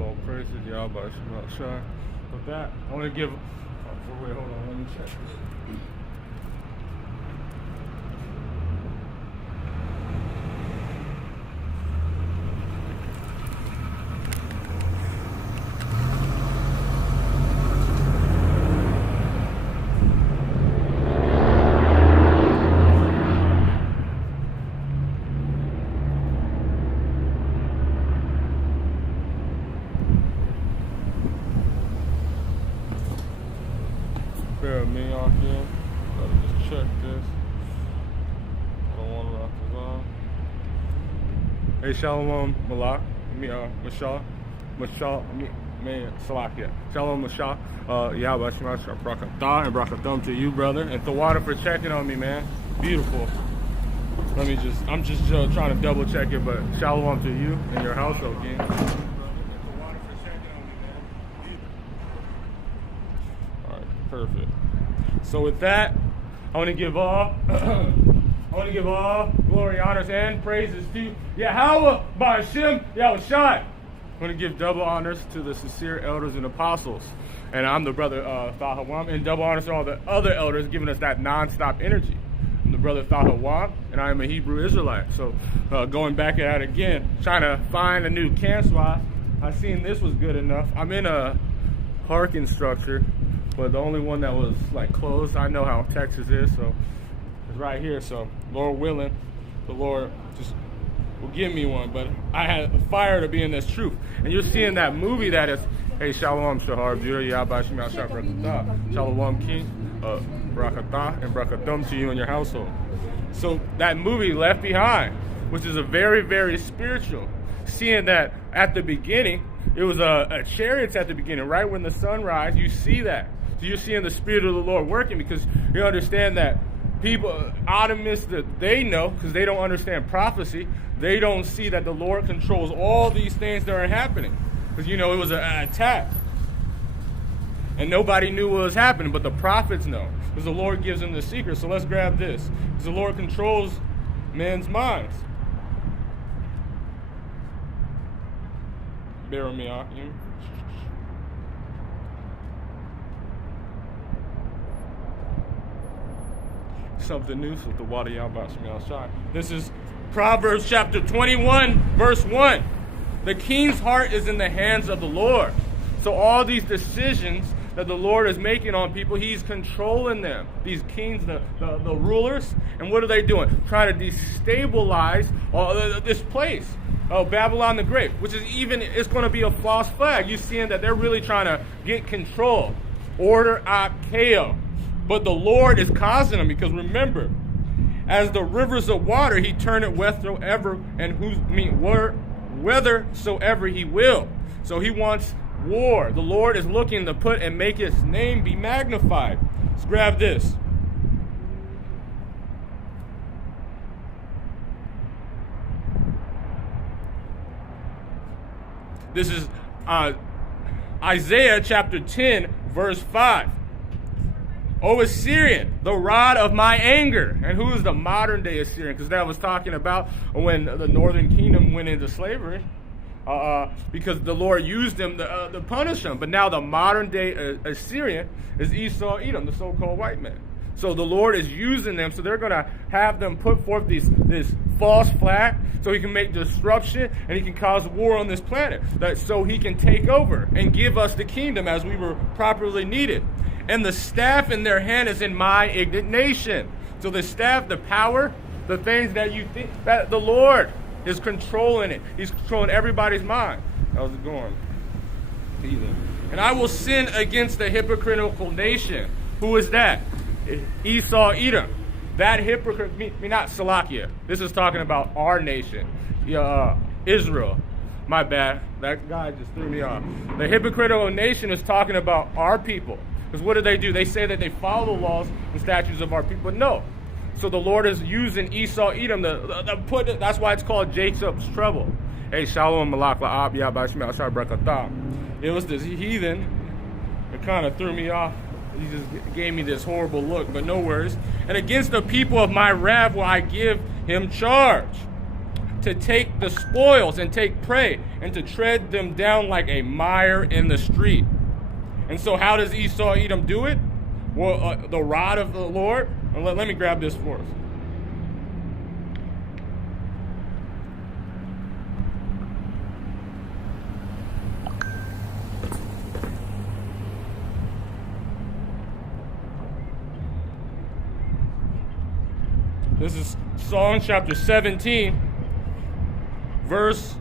all praises, Yahweh Shai. With that, I want to give. Oh, wait, hold on, let me check this. Bear with me on here. Gotta just check this. I don't want to lock this on. Hey, Shalom Malak. Mashal, man, Salakia. Shalom Mashal. Yahweh Shemashah, Brakatah, and Brakathum to you, brother. And Thawada for checking on me, man. Beautiful. I'm just trying to double check it, but Shalom to you and your household, King. Perfect. So with that, I want to give all glory, honors, and praises to Yahweh Ba'Shem Yahweh Shai. I want to give double honors to the sincere elders and apostles. And I'm the brother Thahawam, and double honors to all the other elders giving us that non-stop energy. I'm the brother Thahawam, and I am a Hebrew Israelite. So going back at it again, trying to find a new camp spot. I seen this was good enough. I'm in a parking structure, but the only one that was like closed, I know how Texas is, so it's right here. So Lord willing, the Lord just will give me one. But I had a fire to be in this truth. And you're seeing that movie that is, hey, Shalom Shahar, Yahweh Shemashah, Brakatah, Shalom King, Brakatah, and Brakathum to you and your household. So that movie, Left Behind, which is a very, very spiritual, seeing that at the beginning, it was a chariots at the beginning, right when the sun rises, you see that. So you're seeing the Spirit of the Lord working, because you understand that people, optimists, that they know, because they don't understand prophecy, they don't see that the Lord controls all these things that are happening. Because, it was an attack. And nobody knew what was happening, but the prophets know. Because the Lord gives them the secret. So let's grab this. Because the Lord controls men's minds. Bear with me, Akim. Something new with the water Yahweh outside. This is Proverbs chapter 21, verse 1. The king's heart is in the hands of the Lord. So all these decisions that the Lord is making on people, he's controlling them. These kings, the rulers, and what are they doing? Trying to destabilize this place. Babylon the Great, which is it's going to be a false flag. You're seeing that they're really trying to get control. Order Akeo. But the Lord is causing them, because remember, as the rivers of water, he turned it wheresoever whithersoever he will. So he wants war. The Lord is looking to put and make his name be magnified. Let's grab this. This is Isaiah chapter 10, verse 5. O Assyrian, the rod of my anger. And who is the modern day Assyrian? Because that was talking about when the northern kingdom went into slavery. Because the Lord used them to punish them. But now the modern day Assyrian is Esau, Edom, the so-called white man. So the Lord is using them. So they're going to have them put forth this false flag, so he can make disruption and he can cause war on this planet. So he can take over and give us the kingdom as we were properly needed. And the staff in their hand is in my indignation. So the staff, the power, the things that you think, that the Lord is controlling it. He's controlling everybody's mind. How's it going? And I will sin against the hypocritical nation. Who is that? Esau, Edom. That hypocrite, not Salakia. This is talking about our nation. Israel. My bad. That guy just threw me off. The hypocritical nation is talking about our people. Because what do? They say that they follow the laws and statutes of our people. But no. So the Lord is using Esau, Edom to put it. That's why it's called Jacob's trouble. Hey, Shalom, Malak, La'ab, Yahweh Shemashah, Brakatah. It was this heathen that kind of threw me off. He just gave me this horrible look, but no worries. And against the people of my wrath will I give him charge to take the spoils and take prey and to tread them down like a mire in the street. And so how does Esau Edom do it? Well, the rod of the Lord. And let me grab this for us. This is Psalm chapter 17, verse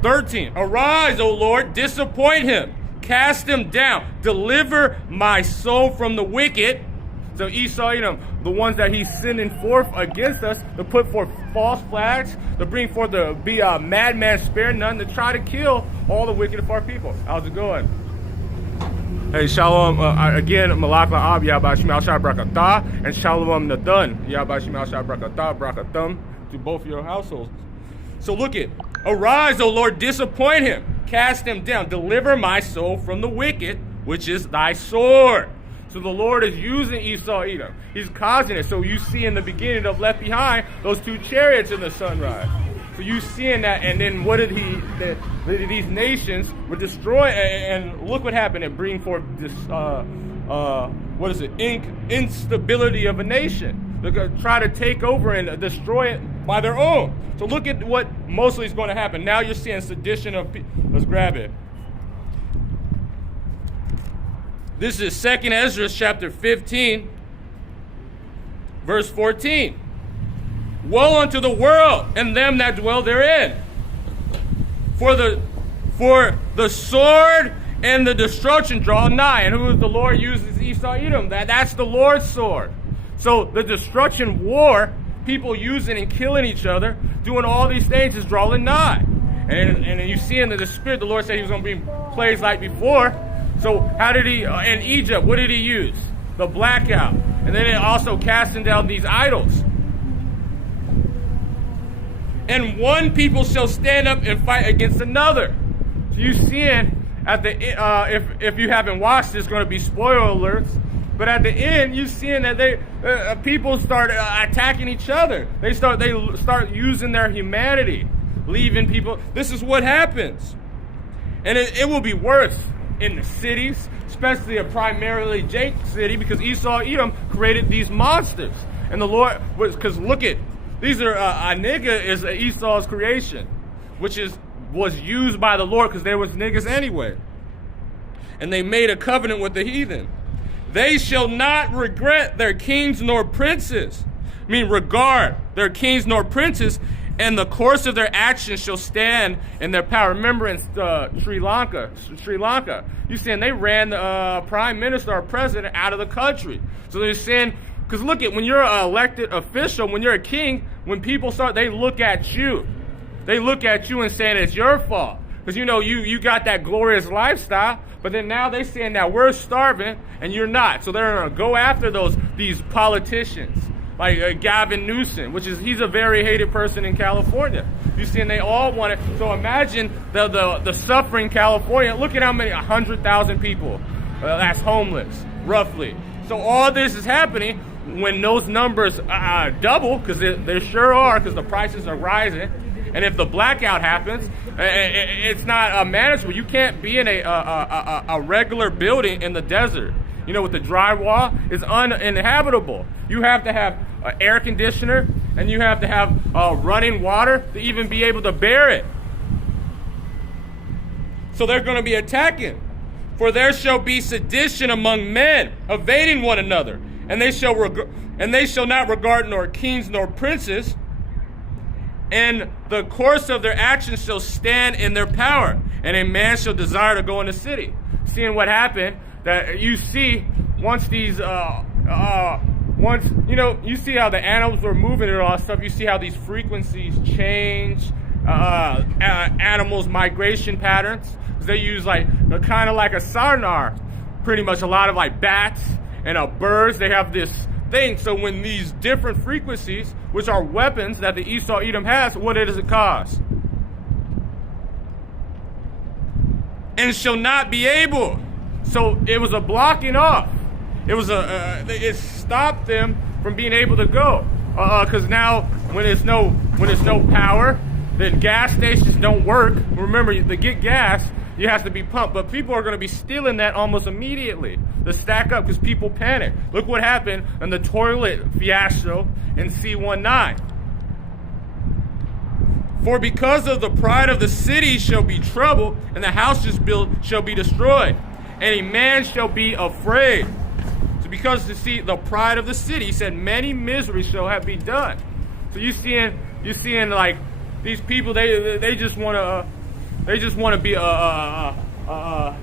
13. Arise, O Lord, disappoint him, cast him down, deliver my soul from the wicked. So Esau, the ones that he's sending forth against us to put forth false flags, to bring forth to be a madman, spare none, to try to kill all the wicked of our people. How's it going? Hey, shalom, again, malakla ab, yabashim al-shah brakatah, and shalom nadun, yabashim al-shah brakatah, brakathum, to both your households. So look it, arise, O Lord, disappoint him, cast him down, deliver my soul from the wicked, which is thy sword. So the Lord is using Esau Edom. He's causing it. So you see in the beginning of Left Behind, those two chariots in the sunrise. So you seeing that, and then what did these nations were destroyed, and look what happened. It bring forth this, instability of a nation. They're going to try to take over and destroy it by their own. So look at what mostly is going to happen. Now you're seeing sedition of people. Let's grab it. This is 2 Ezra chapter 15, verse 14. Woe unto the world and them that dwell therein. For the sword and the destruction draw nigh. And who is the Lord uses Esau Edom? That's the Lord's sword. So the destruction war, people using and killing each other, doing all these things is drawing nigh. And you see in the Spirit, the Lord said he was going to bring plagues like before. So how did he, in Egypt, what did he use? The blackout. And then it also casting down these idols. And one people shall stand up and fight against another. So you seeing at the if you haven't watched, there's going to be spoiler alerts. But at the end, you seeing that they people start attacking each other. They start using their humanity, leaving people. This is what happens, and it will be worse in the cities, especially a primarily Jake city, because Esau Edom created these monsters, and the Lord was because look at. These are a nigga is Esau's creation, which was used by the Lord because there was niggas anyway. And they made a covenant with the heathen. They shall not regret their kings nor princes. I mean, regard their kings nor princes, and the course of their actions shall stand in their power. Remember in Sri Lanka, you saying they ran the prime minister or president out of the country. So they're saying. Because look at, when you're an elected official, when you're a king, when people they look at you. They look at you and saying it's your fault. Because you got that glorious lifestyle, but then now they saying that we're starving and you're not. So they're going to go after these politicians, like Gavin Newsom, he's a very hated person in California. You see, and they all want it. So imagine the suffering California. Look at how many, 100,000 people that's homeless, roughly. So all this is happening when those numbers double, because they sure are, because the prices are rising. And if the blackout happens, it's not manageable. You can't be in a regular building in the desert. With the drywall, it's uninhabitable. You have to have an air conditioner, and you have to have running water to even be able to bear it. So they're going to be attacking. For there shall be sedition among men, evading one another, and they shall not regard nor kings nor princes, and the course of their actions shall stand in their power, and a man shall desire to go in the city. Seeing what happened, that you see once these you see how the animals were moving and all that stuff. You see how these frequencies change, animals' migration patterns. They use kind of like a sonar, pretty much a lot of bats and birds. They have this thing. So when these different frequencies, which are weapons that the Esau Edom has, what does it cause? And shall not be able. So it was a blocking off. It was it stopped them from being able to go. Because now when there's no power, then gas stations don't work. Remember, to get gas, you have to be pumped. But people are going to be stealing that almost immediately to stack up because people panic. Look what happened in the toilet fiasco in C19. For because of the pride of the city shall be trouble, and the house just built shall be destroyed, and a man shall be afraid. So because the pride of the city, he said, many miseries shall have been done. So you're seeing like these people, they just want to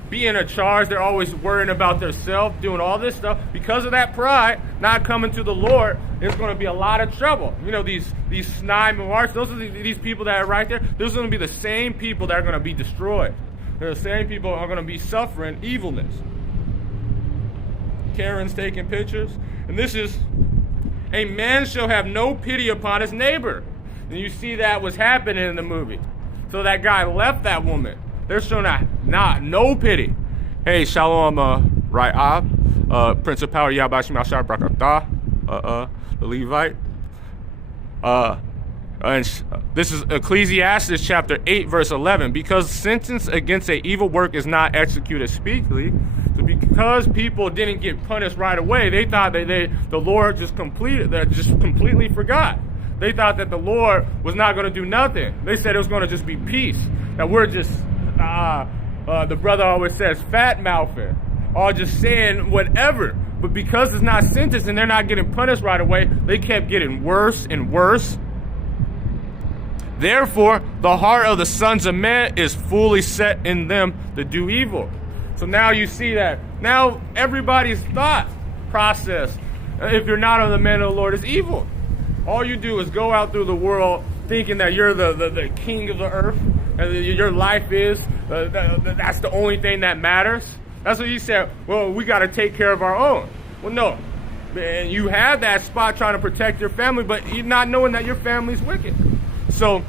be in a charge. They're always worrying about themselves, doing all this stuff. Because of that pride, not coming to the Lord, there's going to be a lot of trouble. You know, these snide marks, those are these people that are right there. Those are going to be the same people that are going to be destroyed. They're the same people that are going to be suffering evilness. Karen's taking pictures. And this is, a man shall have no pity upon his neighbor. And you see that was happening in the movie. So that guy left that woman. They're showing no pity. Hey, shalom, Ra'ab, Prince of Power, Yabashim Ashar Brakatah, the Levite. And this is Ecclesiastes chapter 8, verse 11. Because sentence against an evil work is not executed speedily, so because people didn't get punished right away, they thought that the Lord just completely forgot. They thought that the Lord was not going to do nothing. They said it was going to just be peace. That we're just, the brother always says, fat mouthing, or just saying whatever. But because it's not sentenced and they're not getting punished right away, they kept getting worse and worse. Therefore, the heart of the sons of men is fully set in them to do evil. So now you see that. Now everybody's thought process, if you're not of the men of the Lord, is evil. All you do is go out through the world thinking that you're the king of the earth, and your life is, that's the only thing that matters. That's what he said, well, we got to take care of our own. Well, no. And you have that spot trying to protect your family, but you're not knowing that your family's wicked. So,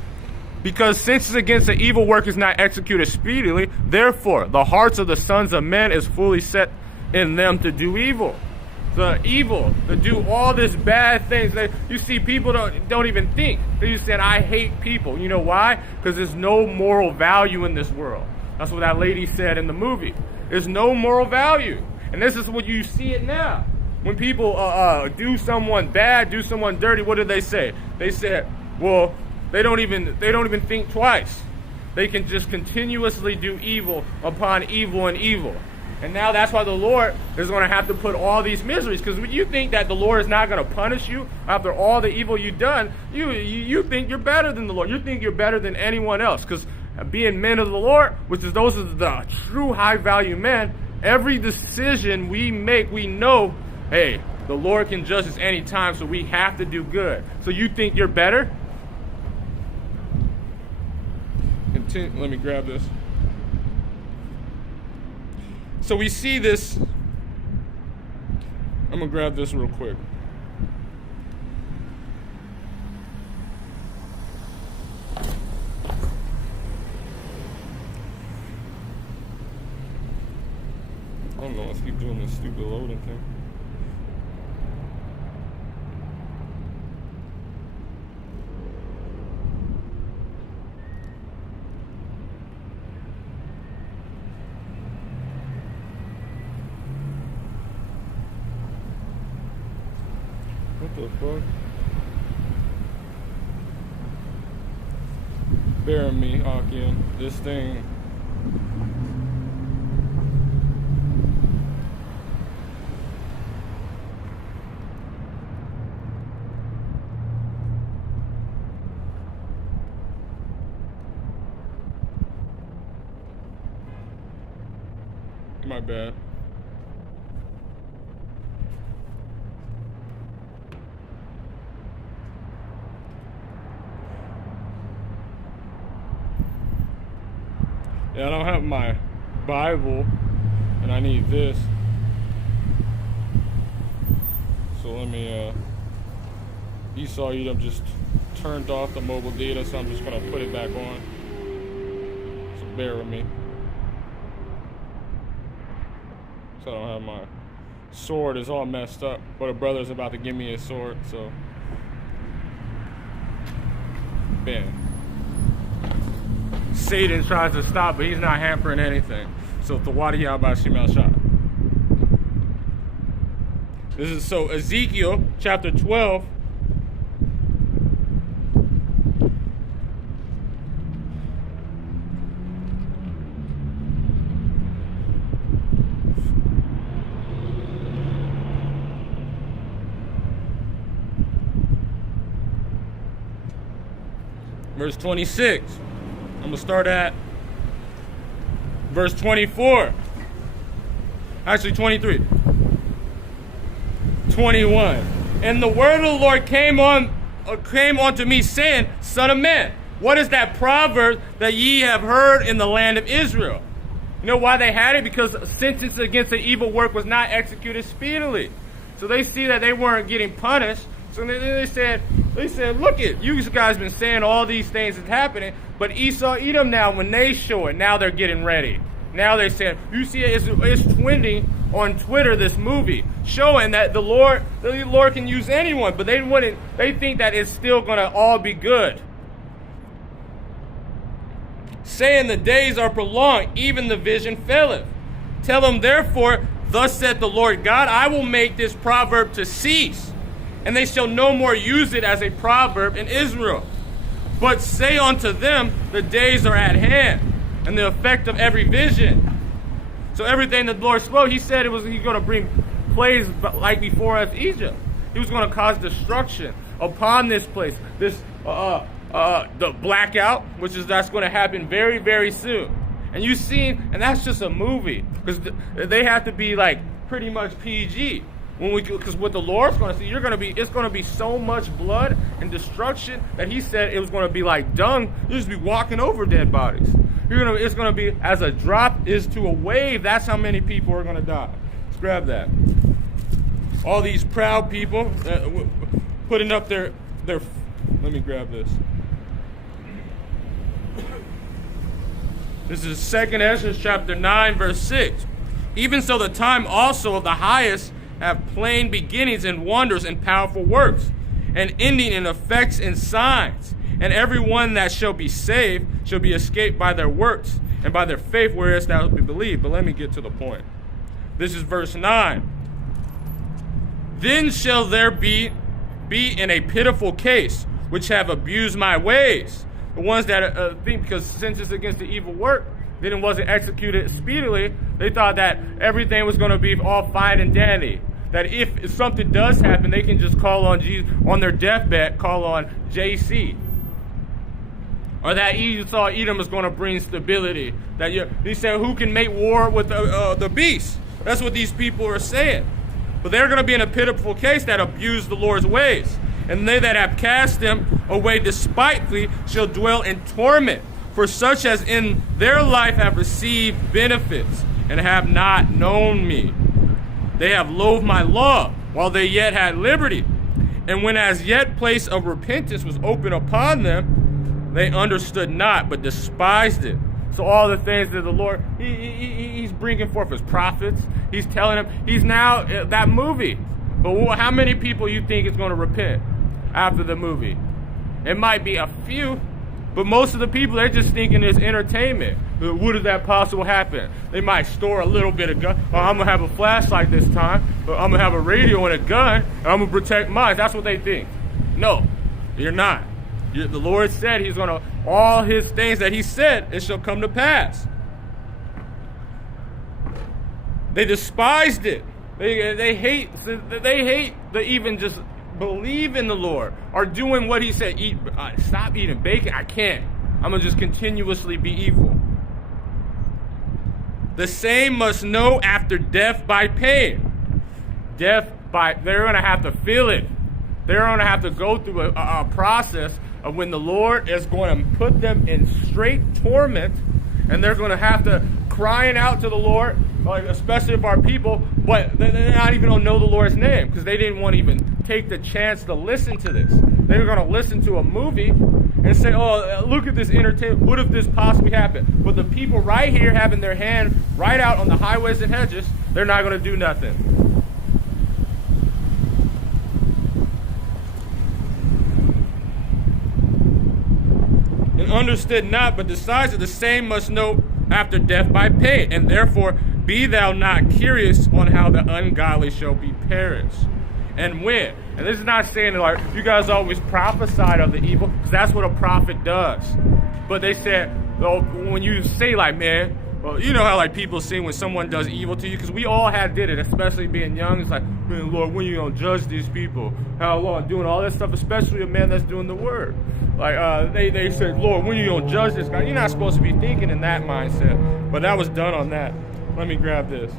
because sentence against the evil work is not executed speedily, therefore, the hearts of the sons of men is fully set in them to do evil. The evil, to do all this bad things. You see, people don't even think. They just said, I hate people. You know why? Because there's no moral value in this world. That's what that lady said in the movie. There's no moral value. And this is what you see it now. When people do someone bad, do someone dirty, what do they say? They said, well, they don't even think twice. They can just continuously do evil upon evil and evil. And now that's why the Lord is going to have to put all these miseries. Because when you think that the Lord is not going to punish you after all the evil you've done, you think you're better than the Lord. You think you're better than anyone else. Because being men of the Lord, which is those are the true high value men, every decision we make, we know, hey, the Lord can judge us any time, so we have to do good. So you think you're better? Let me grab this. So we see this. I'm going to grab this real quick. I don't know, let's keep doing this stupid loading thing. What the fuck? Bear me, Akian. This thing. My bad. Yeah, I don't have my Bible, and I need this. So let me, Esau Edom just turned off the mobile data, so I'm just gonna put it back on. So bear with me. So I don't have my sword, is all messed up, but a brother's about to give me a sword, so bam. Satan tries to stop, but he's not hampering anything. So Tawadi by Shimel Shah. This is so Ezekiel chapter 12. Verse 26. I'm going to start at verse 24. Actually, 23. 21. And the word of the Lord came unto me, saying, Son of man, what is that proverb that ye have heard in the land of Israel? You know why they had it? Because sentence against the evil work was not executed speedily. So they see that they weren't getting punished. So they said, look it, you guys been saying all these things is happening, but Esau, Edom now, when they show it, now they're getting ready. Now they said, you see it's trending on Twitter, this movie, showing that the Lord can use anyone, but they think that it's still going to all be good. Saying the days are prolonged, even the vision faileth. Tell them therefore, thus saith the Lord God, I will make this proverb to cease, and they shall no more use it as a proverb in Israel. But say unto them, the days are at hand, and the effect of every vision. So everything the Lord spoke, he said he's going to bring plagues like before us Egypt. He was going to cause destruction upon this place. This the blackout, that's going to happen very, very soon. And you've seen, and that's just a movie, because they have to be like pretty much PG. Because what the Lord's going to see, it's going to be so much blood and destruction that he said it was going to be like dung. You'll just be walking over dead bodies. It's going to be as a drop is to a wave. That's how many people are going to die. Let's grab that. All these proud people putting up their. Let me grab this. This is 2nd Ezra chapter 9, verse 6. Even so, the time also of the highest have plain beginnings and wonders and powerful works, and ending in effects and signs. And every one that shall be saved shall be escaped by their works, and by their faith whereas thou be believed. But let me get to the point. This is verse 9. Then shall there be in a pitiful case, which have abused my ways. The ones that think, because since it's against the evil work, then it wasn't executed speedily, they thought that everything was going to be all fine and dandy. That if something does happen, they can just call on Jesus on their deathbed, call on JC. Or that Esau, Edom is going to bring stability. He said, who can make war with the beast? That's what these people are saying. But they're going to be in a pitiful case that abuse the Lord's ways. And they that have cast them away despitefully shall dwell in torment. For such as in their life have received benefits and have not known me. They have loathed my law while they yet had liberty. And when as yet place of repentance was open upon them, they understood not, but despised it. So all the things that the Lord, he's bringing forth his prophets. He's telling them, he's now that movie. But how many people you think is going to repent after the movie? It might be a few, but most of the people, they're just thinking it's entertainment. What is that possible happen? They might store a little bit of gun. Oh, I'm going to have a flashlight this time. But I'm going to have a radio and a gun. And I'm going to protect mine. That's what they think. No, you're not. The Lord said he's going to, all his things that he said, it shall come to pass. They despised it. They hate to even just believe in the Lord or doing what he said. Stop eating bacon. I can't. I'm going to just continuously be evil. The same must know after death by pain. They're going to have to feel it. They're going to have to go through a process of when the Lord is going to put them in straight torment, and they're going to have to crying out to the Lord, like especially if our people, but they're not even going to know the Lord's name because they didn't want to even take the chance to listen to this. They were going to listen to a movie and say, oh, look at this entertainment. What if this possibly happened? But the people right here having their hand right out on the highways and hedges, they're not going to do nothing. In understood not, but decides that the same must know after death by pain. And therefore be thou not curious on how the ungodly shall be perished. And when. And this is not saying like you guys always prophesied of the evil, because that's what a prophet does. But they said, well, when you say like, man, well, you know how like people say when someone does evil to you, because we all did it, especially being young. It's like, man, Lord, when you gonna judge these people? How Lord doing all this stuff, especially a man that's doing the word. Like they said, Lord, when you gonna judge this guy? You're not supposed to be thinking in that mindset. But that was done on that. Let me grab this.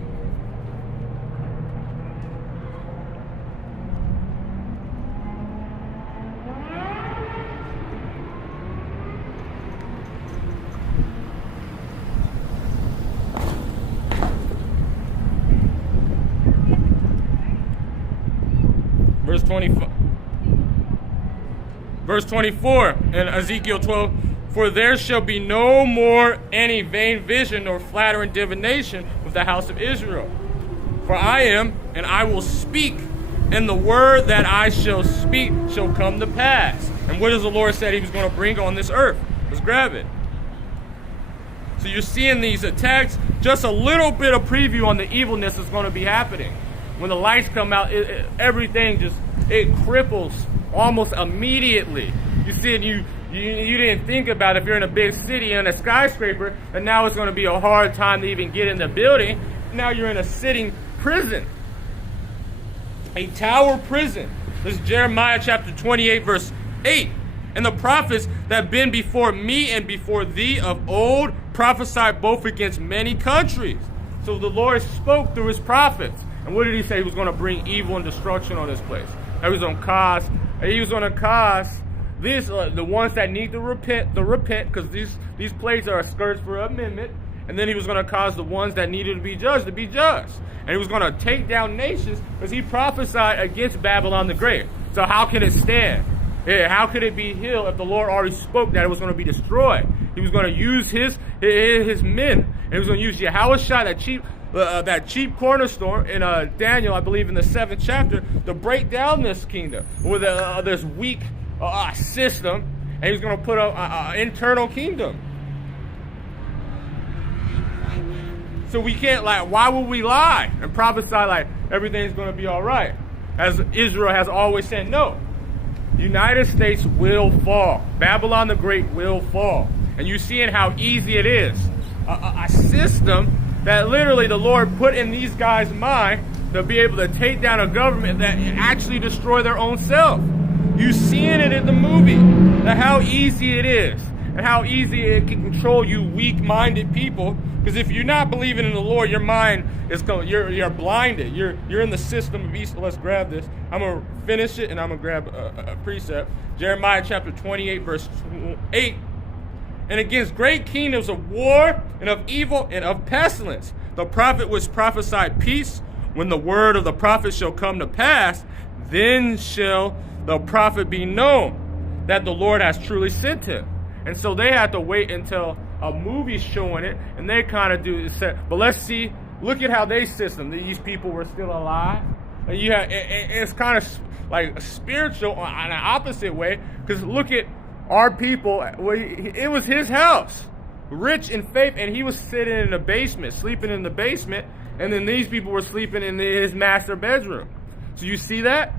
Verse 24 in Ezekiel 12, for there shall be no more any vain vision nor flattering divination with the house of Israel. For I am, and I will speak, and the word that I shall speak shall come to pass. And what does the Lord said he was going to bring on this earth? Let's grab it. So you're seeing these attacks, just a little bit of preview on the evilness that's going to be happening. When the lights come out, everything just, it cripples almost immediately. You see it, you didn't think about if you're in a big city in a skyscraper, and now it's going to be a hard time to even get in the building. Now you're in a sitting prison, a tower prison. This is Jeremiah chapter 28, verse 8. And the prophets that have been before me and before thee of old prophesied both against many countries. So the Lord spoke through his prophets. And what did he say? He was going to bring evil and destruction on this place. He was going to cause these the ones that need to repent, because these places are a scourge for amendment. And then he was going to cause the ones that needed to be judged. And he was going to take down nations, because he prophesied against Babylon the Great. So how can it stand? Yeah, how could it be healed if the Lord already spoke that it was going to be destroyed? He was going to use his men, and he was going to use Yahushua, that cheap cornerstone in Daniel, I believe in the 7th chapter, to break down this kingdom with this weak system, and he was going to put an internal kingdom. So we can't, why would we lie and prophesy like everything's going to be all right? As Israel has always said, no. The United States will fall. Babylon the Great will fall. And you're seeing how easy it is. A system that literally the Lord put in these guys' mind to be able to take down a government that actually destroy their own self. You seeing it in the movie, that how easy it is, and how easy it can control you weak-minded people. Because if you're not believing in the Lord, your mind is you're blinded. You're in the system of East. Let's grab this. I'm gonna finish it, and I'm gonna grab a precept. Jeremiah chapter 28, verse 8. And against great kingdoms of war and of evil and of pestilence, the prophet which prophesied peace, when the word of the prophet shall come to pass, then shall the prophet be known that the Lord has truly sent him. And so they had to wait until a movie's showing it, and they kind of do it. But let's see, look at how they system. These people were still alive. And it's kind of like spiritual on an opposite way, because look at our people. It was his house, rich in faith, and he was sitting in the basement, sleeping in the basement, and then these people were sleeping in his master bedroom. So you see that?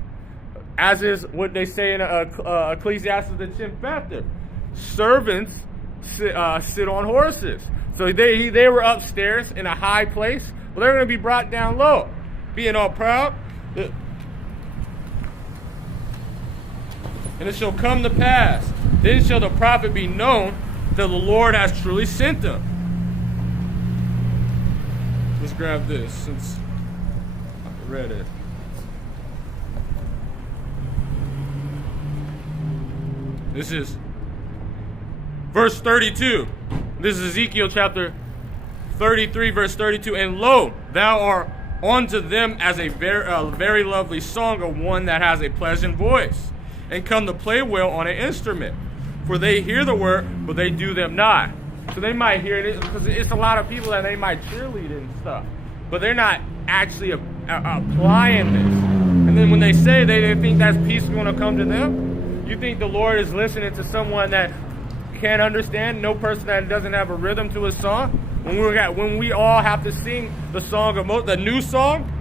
As is what they say in Ecclesiastes, the 10th chapter. Servants sit on horses. So they were upstairs in a high place. Well, they're going to be brought down low, being all proud. And it shall come to pass, then shall the prophet be known that the Lord has truly sent him. Let's grab this since I read it. This is verse 32. This is Ezekiel chapter 33, verse 32. And lo, thou art unto them as a very lovely song of one that has a pleasant voice, and come to play well on an instrument. For they hear the word, but they do them not. So they might hear it, because it's a lot of people that they might cheerlead and stuff, but they're not actually applying this. And then when they say they think that's peace going to come to them, you think the Lord is listening to someone that can't understand, no person that doesn't have a rhythm to a song. When we all have to sing the song of the new song,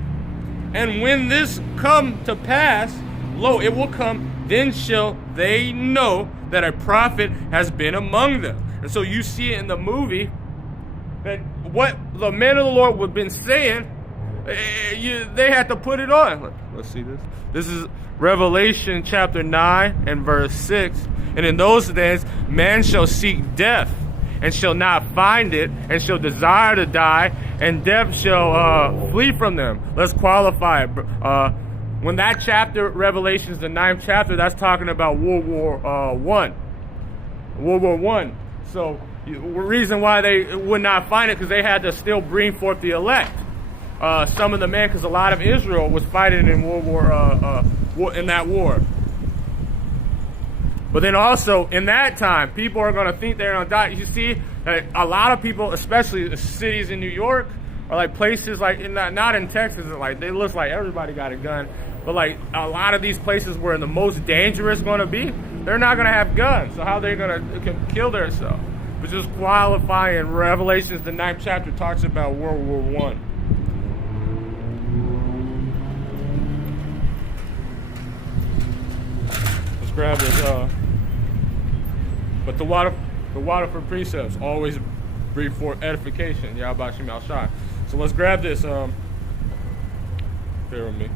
and when this come to pass, lo, it will come, then shall they know that a prophet has been among them. And so you see it in the movie that what the men of the Lord have been saying, they had to put it on. Let's see this. This is Revelation chapter 9 and verse 6. And in those days, man shall seek death, and shall not find it, and shall desire to die, and death shall flee from them. Let's qualify it. When that chapter, Revelation is the 9th chapter, that's talking about World War One. World War One. So the reason why they would not find it, because they had to still bring forth the elect. Some of the men, because a lot of Israel was fighting in in that war. But then also, in that time, people are going to think they're going to die. You see, a lot of people, especially the cities in New York, or like places like, not in Texas, like they look like everybody got a gun. But like a lot of these places where the most dangerous going to be, they're not going to have guns. So how are they going to kill themselves? But just qualifying, Revelations, the 9th chapter, talks about World War One. Let's grab this. But the water for precepts always bring forth edification. Yahweh Shem Al Shai. So let's grab this. Bear with me.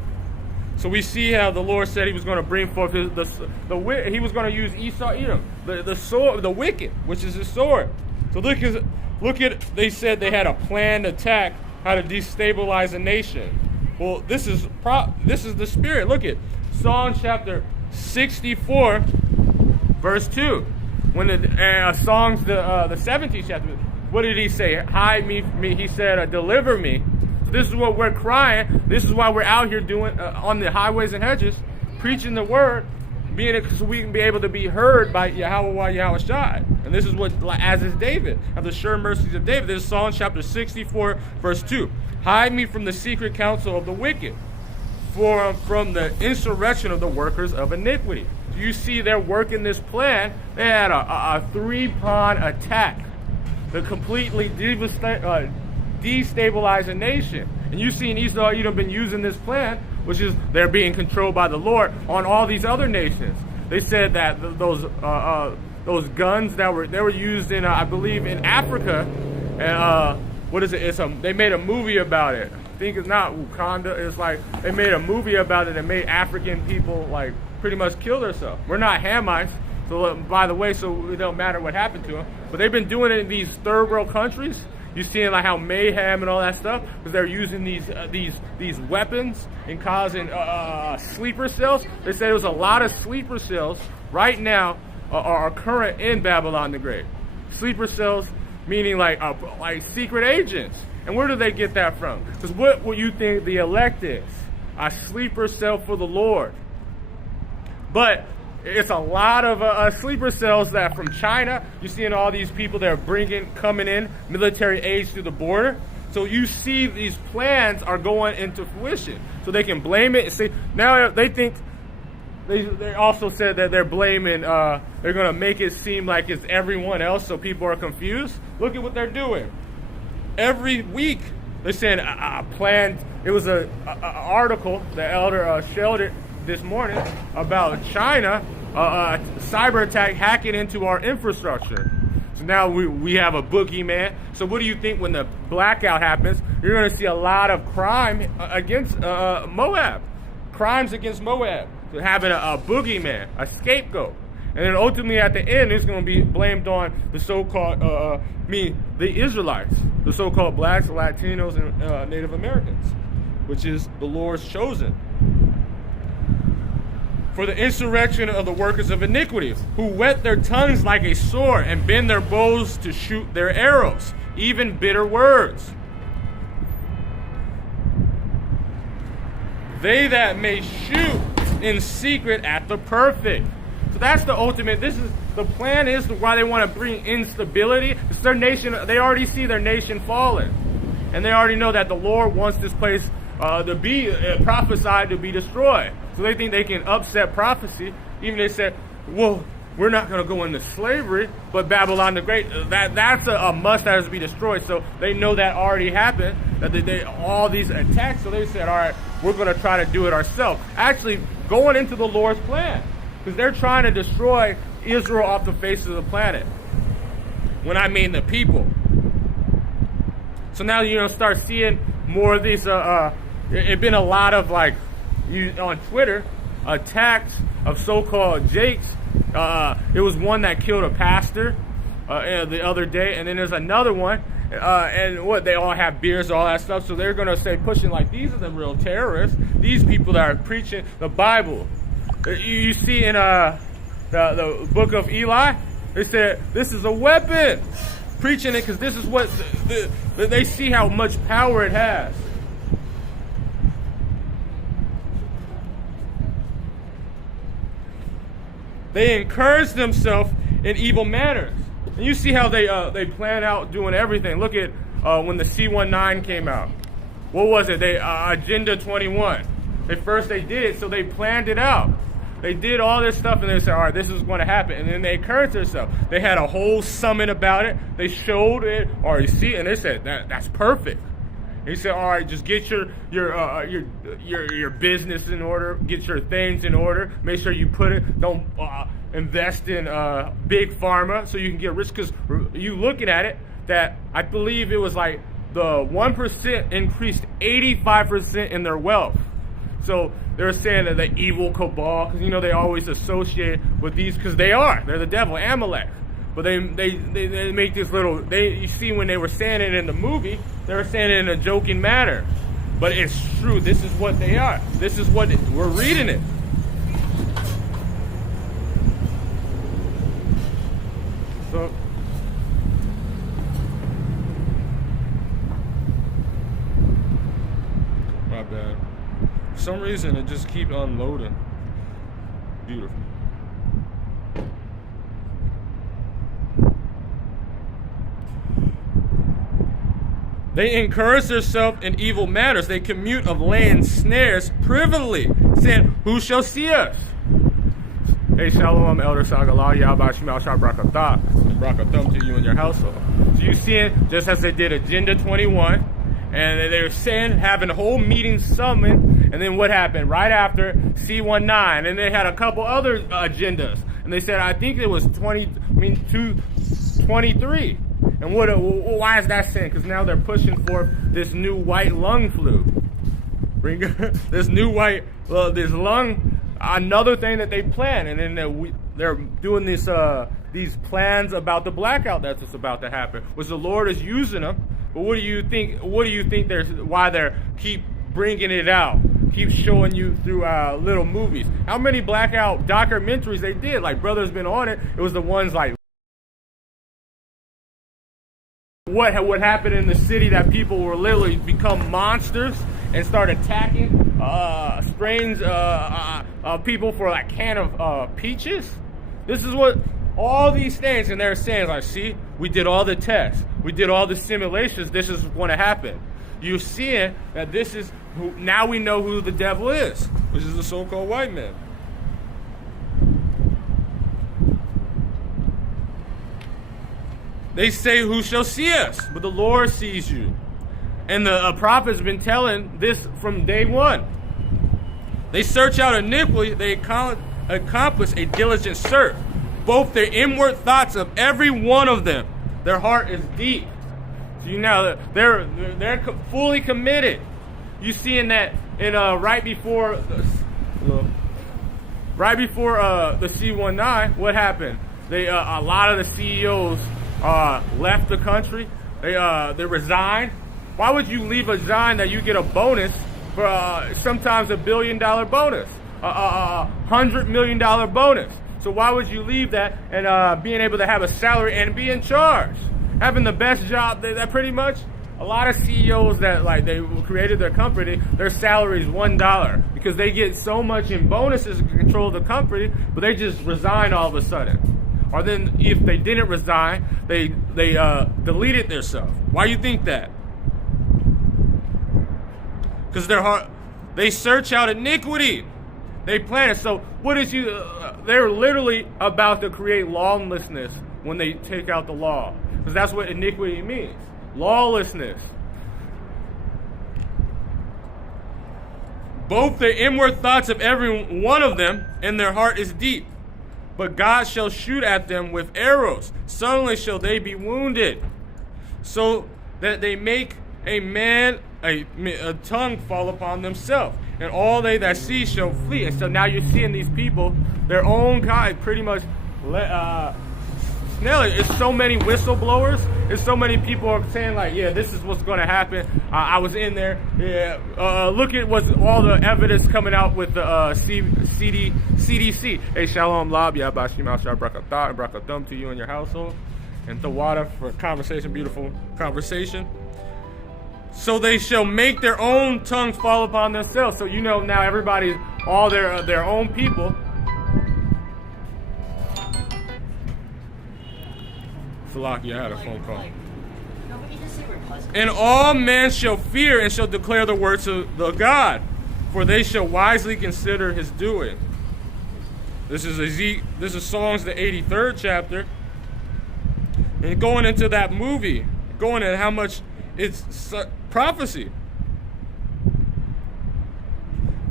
So we see how the Lord said He was going to bring forth He was going to use Esau, Edom, the sword, the wicked, which is His sword. So look at. They said they had a planned attack, how to destabilize a nation. Well, this is the spirit. Look at Psalm chapter 64, verse 2. When the Psalms, the 17th chapter, what did He say? Hide me. He said, deliver me. So this is what we're crying. This is why we're out here doing on the highways and hedges, preaching the word, so we can be able to be heard by Yahweh Shai. And this is what, as is David, of the sure mercies of David. This is Psalm chapter 64, verse 2. Hide me from the secret counsel of the wicked, from the insurrection of the workers of iniquity. You see they're working this plan. They had a three-pronged attack to completely destabilize a nation. And you see in Esau, Edom been using this plan, which is they're being controlled by the Lord, on all these other nations. They said that those guns that were used in I believe in Africa, and what is it? They made a movie about it. I think it's not Wakanda. It's like they made a movie about it and made African people like pretty much kill themselves. We're not Hamites, so by the way, so it don't matter what happened to them. But they've been doing it in these third world countries. You seeing like how mayhem and all that stuff, because they're using these weapons and causing sleeper cells. They say there's a lot of sleeper cells right now are current in Babylon the Great. Sleeper cells meaning like secret agents. And where do they get that from? Because what will you think the elect is? A sleeper cell for the Lord. But it's a lot of sleeper cells that from China. You're seeing all these people that are coming in, military age through the border. So you see these plans are going into fruition. So they can blame it and say, now they think, they also said that they're blaming, they're going to make it seem like it's everyone else so people are confused. Look at what they're doing. Every week, they're saying a plan. It was an article the elder shared this morning about China, cyber attack hacking into our infrastructure. So now we have a boogeyman. So what do you think when the blackout happens? You're going to see a lot of crime against Moab. Crimes against Moab. So having a boogeyman, a scapegoat. And then ultimately at the end, it's going to be blamed on the so-called, the Israelites, the so-called blacks, Latinos, and Native Americans, which is the Lord's chosen. For the insurrection of the workers of iniquity, who whet their tongues like a sword and bend their bows to shoot their arrows, even bitter words. They that may shoot in secret at the perfect. So that's the ultimate. The plan is why they want to bring instability. It's their nation. They already see their nation falling, and they already know that the Lord wants this place to be prophesied to be destroyed. So they think they can upset prophecy. Even they said, well, we're not going to go into slavery, but Babylon the Great, that's a must that has to be destroyed. So they know that already happened, that they all these attacks. So they said, all right, we're going to try to do it ourselves. Actually, going into the Lord's plan, because they're trying to destroy Israel off the face of the planet. When I mean the people. So now, start seeing more of these, it's been a lot of, like, on Twitter, attacks of so-called Jakes. It was one that killed a pastor the other day, and then there's another one, and they all have beards, all that stuff, so they're going to say, pushing like, these are the real terrorists, these people that are preaching the Bible. You see in the book of Eli, they said, this is a weapon, preaching it, because this is what, they see how much power it has. They encourage themselves in evil manners. And you see how they plan out doing everything. Look at when the C-19 came out. What was it? Agenda 21. They did it, so they planned it out. They did all this stuff, and they said, all right, this is going to happen. And then they encouraged themselves. They had a whole summit about it. They showed it, or you see, and they said, that's perfect. He said, all right, just get your business in order, get your things in order, make sure you don't invest in big pharma so you can get rich, because you looking at it, that I believe it was like the 1% increased 85% in their wealth. So they're saying that the evil cabal, because they always associate with these, because they're the devil, Amalek. But they make this little, you see when they were saying it in the movie, they were saying it in a joking manner. But it's true, this is what they are. This is what, we're reading it. So, my bad. For some reason, it just keeps unloading. Beautiful. They encourage themselves in evil matters. They commute of laying snares privily, saying, who shall see us? Hey, Shalom, Elder Sagalah, Yahba Shemel Shah Brakathum to you and your household. So you see it, just as they did Agenda 21, and they were saying, having a whole meeting summon, and then what happened? Right after C-19, and they had a couple other agendas. And they said, I think it was 23. And why is that saying? Because now they're pushing for this new white lung flu. This new this lung, another thing that they plan. And then they're doing these plans about the blackout that's about to happen, which the Lord is using them. But what do you think? Why they're keep bringing it out? Keep showing you through little movies. How many blackout documentaries they did? Like Brother's been on it. It was the ones like what happened in the city, that people were literally become monsters and start attacking strange people for a can of peaches. This is what all these things, and they're saying, like, see, we did all the tests, we did all the simulations, this is going to happen. You're seeing that this is now we know who the devil is, which is the so-called white man. They say, who shall see us? But the Lord sees you. And the prophet's been telling this from day one. They search out iniquity, they accomplish a diligent search. Both their inward thoughts of every one of them, their heart is deep. So they're fully committed. You see in that right before the C-19, what happened? A lot of the CEOs left the country. They resigned. Why would you leave a sign that you get a bonus for sometimes $1 billion bonus, $100 million bonus? So why would you leave that and being able to have a salary and be in charge, having the best job? That pretty much a lot of CEOs that they created their company, their salary is $1 because they get so much in bonuses to control the company, but they just resign all of a sudden. Or then if they didn't resign, they deleted themselves. Why do you think that? Because their heart, they search out iniquity. They planned it. So what is you? They're literally about to create lawlessness when they take out the law, because that's what iniquity means. Lawlessness. Both the inward thoughts of every one of them in their heart is deep. But God shall shoot at them with arrows. Suddenly shall they be wounded. So that they make a man a tongue fall upon themselves. And all they that see shall flee. And so now you're seeing these people, their own kind, pretty much it's so many whistleblowers. It's so many people are saying like, yeah, this is what's going to happen. I was in there. Yeah. Look at what's all the evidence coming out with the CDC. Hey, shalom lab, ya bashim al-shar brakatah, and brakatum to you and your household. And Tawada for conversation, beautiful conversation. So they shall make their own tongues fall upon themselves. So you know now everybody's all their own people. Salaki, I had a phone call. And all men shall fear and shall declare the words of the God, for they shall wisely consider his doing. This is Psalms the 83rd chapter. And going into that movie, going into how much it's prophecy.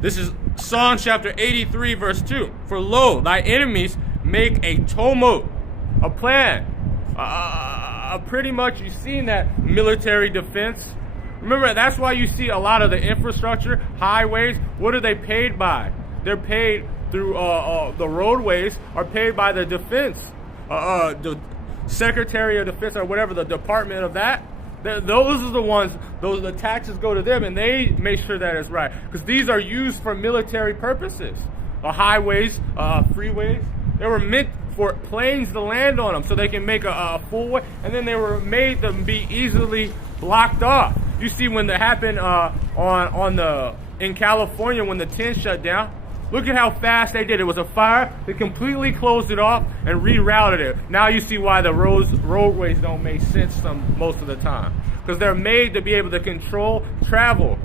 This is Psalm chapter 83 verse 2. For lo, thy enemies make a tumult, a plan. Pretty much you've seen that military defense. Remember, that's why you see a lot of the infrastructure, highways. What are they paid by? They're paid through the roadways are paid by the defense, the Secretary of Defense or whatever, the department of that. Those are the ones, the taxes go to them, and they make sure that it's right. Because these are used for military purposes. Highways, freeways, they were meant for planes to land on them so they can make a full way, and then they were made to be easily blocked off. You see when that happened in California when the 10 shut down, look at how fast they did. It was a fire. They completely closed it off and rerouted it. Now you see why the roadways don't make sense most of the time, because they're made to be able to control travel.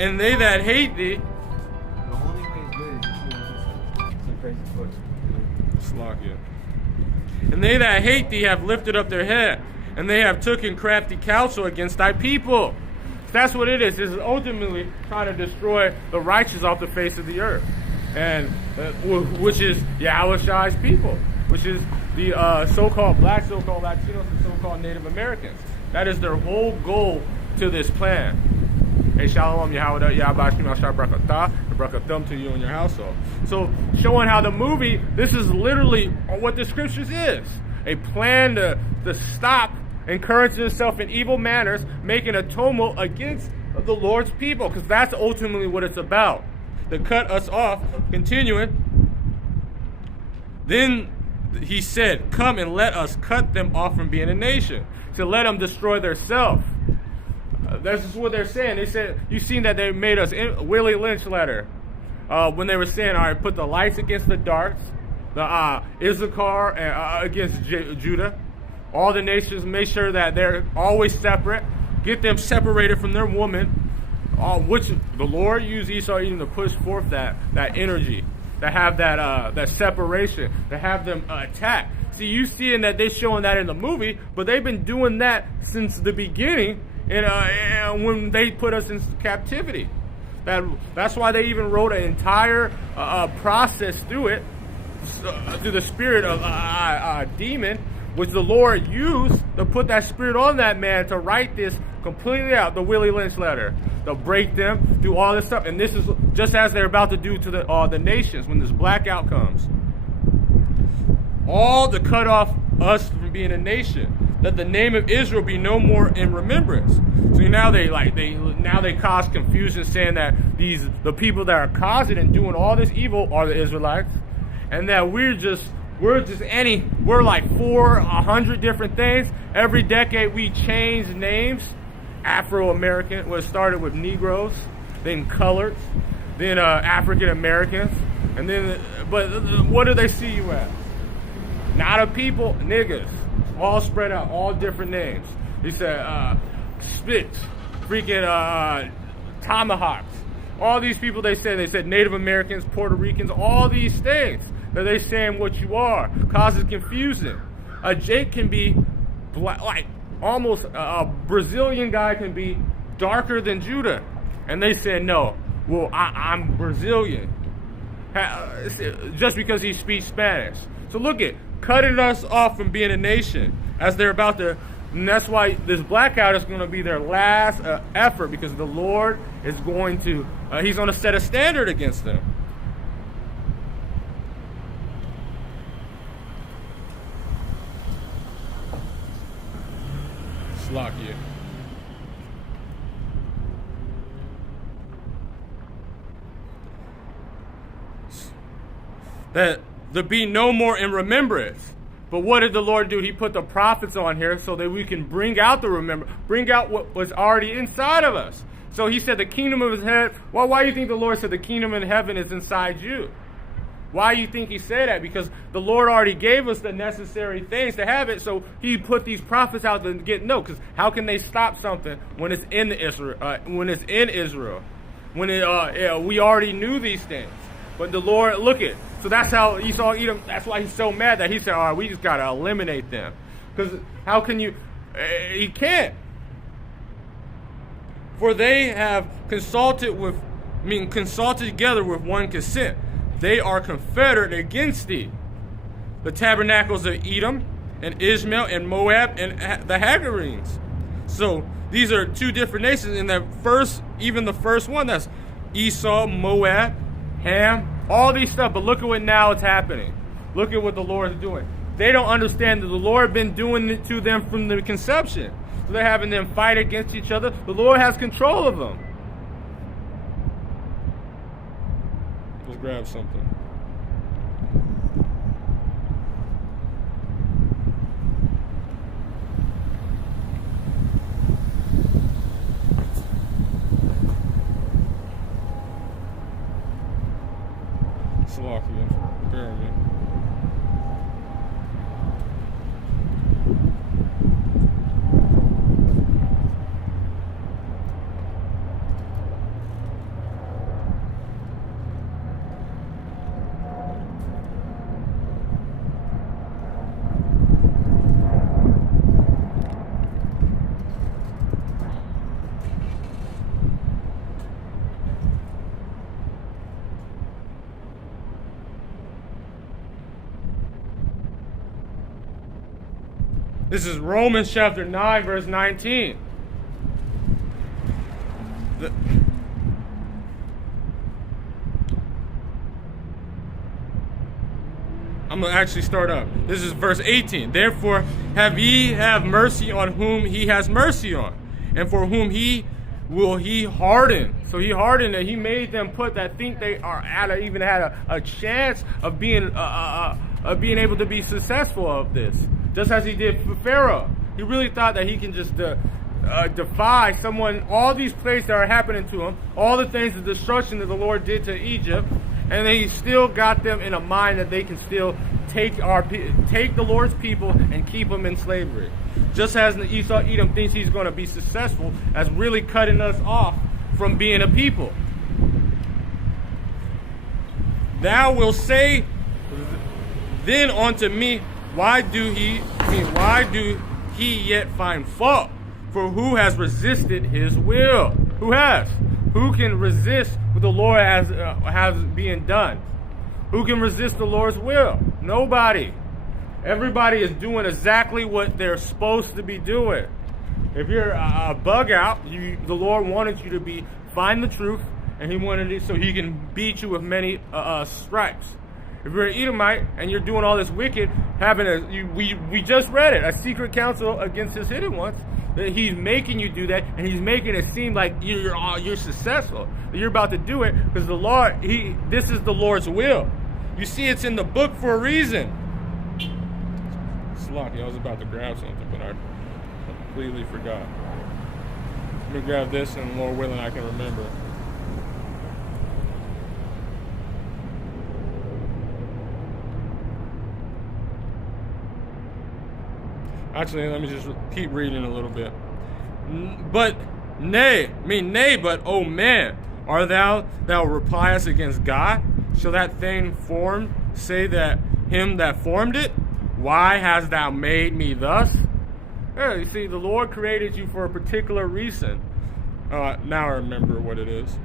And they that hate thee, and they that hate thee have lifted up their head, and they have taken crafty counsel against thy people. That's what it is. It's ultimately trying to destroy the righteous off the face of the earth, and which is Yahushai's people, which is the so-called black, so-called Latinos, and so-called Native Americans. That is their whole goal to this plan. Hey, shalom, Yahweh, Yahbashim, al-Shar, brakatah, and brakatum to you and your household. So, showing how the movie, this is literally what the scriptures is. A plan to stop encouraging itself in evil manners, making a tumult against the Lord's people, because that's ultimately what it's about. To cut us off, continuing. Then he said, come and let us cut them off from being a nation, to let them destroy themselves. That's just what they're saying. They said, you've seen that they made us Willie Lynch letter when they were saying, all right, put the lights against the darks, the Issachar against Judah. All the nations, make sure that they're always separate. Get them separated from their woman, which the Lord used Esau even to push forth that energy, to have that separation, to have them attack. See, you seeing that they're showing that in the movie, but they've been doing that since the beginning. And when they put us in captivity, that's why they even wrote an entire process through it, through the spirit of a demon, which the Lord used to put that spirit on that man to write this completely out, the Willie Lynch letter, to break them, do all this stuff. And this is just as they're about to do to the nations when this blackout comes. All to cut off us from being a nation, that the name of Israel be no more in remembrance. So now they cause confusion, saying that the people that are causing and doing all this evil are the Israelites, and that we're like 400 different things. Every decade we change names. Afro-American, well, it started with Negroes, then colored, then African Americans, and then but what do they see you at? Not a people, niggas. All spread out, all different names. He said, Spitz, freaking tomahawks. All these people they said Native Americans, Puerto Ricans, all these things that they saying what you are causes confusion. A Jake can be black, like almost a Brazilian guy can be darker than Judah, and they said no. Well, I'm Brazilian, just because he speaks Spanish. So look at cutting us off from being a nation as they're about to. And that's why this blackout is going to be their last effort, because the Lord is going to, he's going to set a standard against them. Slakia. That there be no more in remembrance. But what did the Lord do? He put the prophets on here so that we can bring out what was already inside of us. So he said the kingdom of his head. Well, why do you think the Lord said the kingdom in heaven is inside you? Why do you think he said that? Because the Lord already gave us the necessary things to have it. So he put these prophets out to get because how can they stop something when it's in Israel? We already knew these things. But the Lord, look at. So that's how Esau Edom. That's why he's so mad that he said, "All right, we just gotta eliminate them." Because how can you? He can't. For they have consulted together with one consent. They are confederate against thee. The tabernacles of Edom and Ishmael and Moab and the Hagarenes. So these are two different nations. In that even the first one, that's Esau, Moab, Ham, all these stuff. But look at what now is happening. Look at what the Lord is doing. They don't understand that the Lord has been doing it to them from the conception. So they're having them fight against each other. The Lord has control of them. Let's grab something. Salakia, bear with me. This is Romans chapter 9, verse 19. I'm going to actually start up. This is verse 18. Therefore, have mercy on whom he has mercy on, and for whom he harden. So he hardened it. He made them think they are even had a chance of being able to be successful of this. Just as he did for Pharaoh. He really thought that he can just defy someone, all these plagues that are happening to him, all the things, the destruction that the Lord did to Egypt, and then he still got them in a mind that they can still take the Lord's people and keep them in slavery. Just as Esau Edom thinks he's going to be successful as really cutting us off from being a people. Thou wilt say then unto me, why do he yet find fault? For who has resisted his will? Who has? Who can resist what the Lord has being done? Who can resist the Lord's will? Nobody. Everybody is doing exactly what they're supposed to be doing. If you're a bug out, the Lord wanted you to find the truth, and he wanted it so he can beat you with many stripes. If you're an Edomite and you're doing all this wicked, we just read it, a secret counsel against his hidden ones, that he's making you do that, and he's making it seem like you're successful, that you're about to do it, because the Lord, this is the Lord's will. You see, it's in the book for a reason. Slocky, I was about to grab something, but I completely forgot. Let me grab this, and Lord willing, I can remember. Actually, let me just keep reading a little bit. But Nay, but, O man, art thou repliest against God? Shall that thing formed say that him that formed it? Why hast thou made me thus? Yeah, you see, the Lord created you for a particular reason. Now I remember what it is.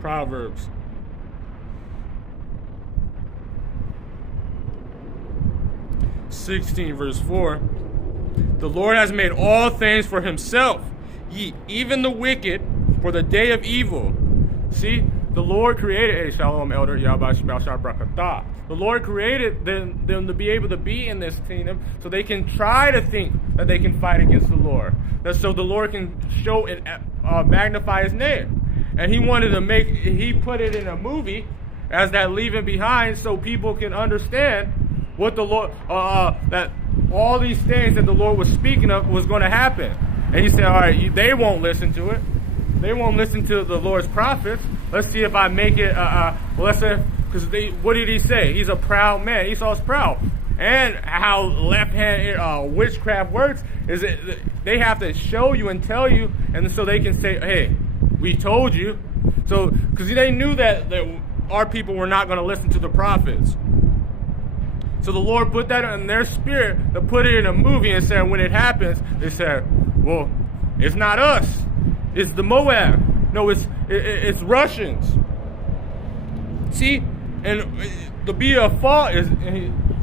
Proverbs. (16) verse 4. The Lord has made all things for himself, even the wicked for the day of evil. See, the Lord created, Shalom, Elder Yabashbashar. The Lord created them to be able to be in this kingdom so they can try to think that they can fight against the Lord. That's so the Lord can show and magnify his name. And he put it in a movie as that leaving behind so people can understand what the Lord, that all these things that the Lord was speaking of was going to happen. And he said, all right, they won't listen to it. They won't listen to the Lord's prophets. Let's see if I make it, because what did he say? He's a proud man. Esau's proud. And how left-hand witchcraft works is that they have to show you and tell you, and so they can say, hey, we told you. So, because they knew that our people were not going to listen to the prophets. So the Lord put that in their spirit to put it in a movie and said, when it happens, they said, well, it's not us. It's the Moab. No, it's Russians. See, and to be a fault is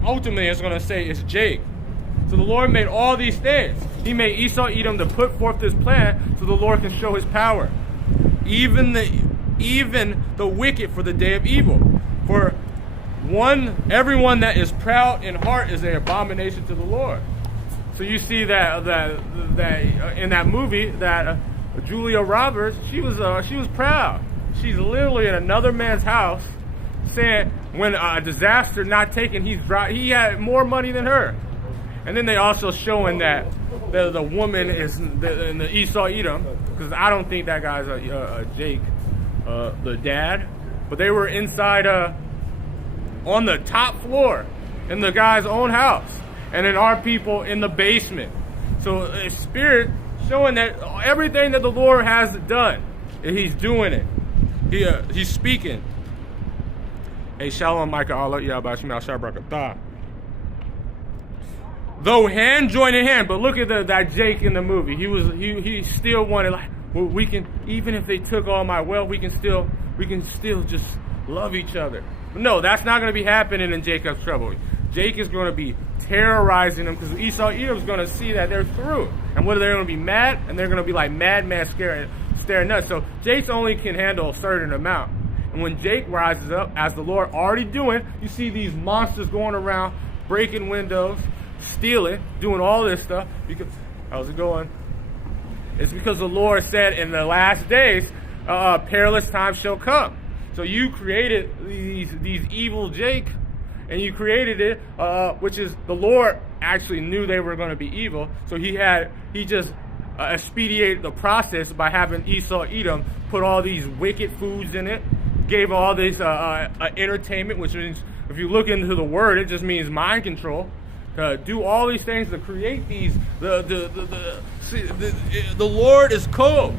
ultimately it's going to say it's Jake. So the Lord made all these things. He made Esau, Edom to put forth this plan so the Lord can show his power. Even the wicked for the day of evil. For everyone that is proud in heart is an abomination to the Lord. So you see that in that movie that Julia Roberts, she was proud. She's literally in another man's house, saying when a disaster not taken, he had more money than her. And then they also showing that the woman is in the Esau Edom, because I don't think that guy's a Jake, the dad, but they were inside on the top floor in the guy's own house, and then our people in the basement. So a spirit showing that everything that the Lord has done, he's doing it. He's speaking. Hey, Shalom, Micah, Allah, Yabashim, Al-Shabrakatah. Though hand joined in hand, but look at that Jake in the movie. He still wanted, like, well, we can, even if they took all my wealth, we can still just love each other. But no, that's not going to be happening in Jacob's trouble. Jake is going to be terrorizing them because Esau Edom's going to see that they're through. And whether they're going to be mad, and they're going to be like madman staring nuts. So Jake only can handle a certain amount. And when Jake rises up, as the Lord already doing, you see these monsters going around, breaking windows, stealing, doing all this stuff. Because how's it going? It's because the Lord said in the last days, perilous times shall come. So you created these evil Jake, and you created it, which is the Lord actually knew they were going to be evil. So he just expedited the process by having Esau Edom put all these wicked foods in it, gave all this entertainment, which means if you look into the word, it just means mind control. Do all these things to create these. The Lord is cold.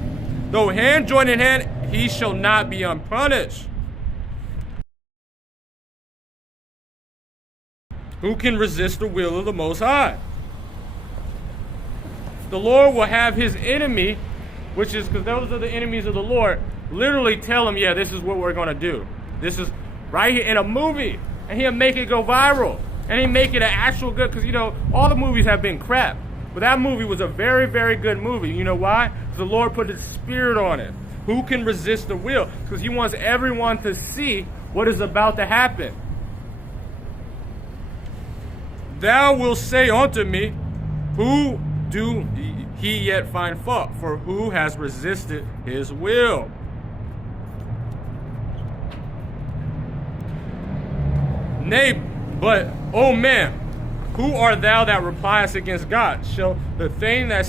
Though hand joined in hand, he shall not be unpunished. Who can resist the will of the Most High? The Lord will have his enemy, which is, because those are the enemies of the Lord, literally tell him, yeah, this is what we're going to do. This is right here in a movie. And he'll make it go viral. And he'll make it an actual good, because, all the movies have been crap. But that movie was a very, very good movie. You know why? Because the Lord put his spirit on it. Who can resist the will? Because he wants everyone to see what is about to happen. Thou wilt say unto me, who do he yet find fault? For who has resisted his will? Nay, but, O man, who art thou that repliest against God? Shall the thing that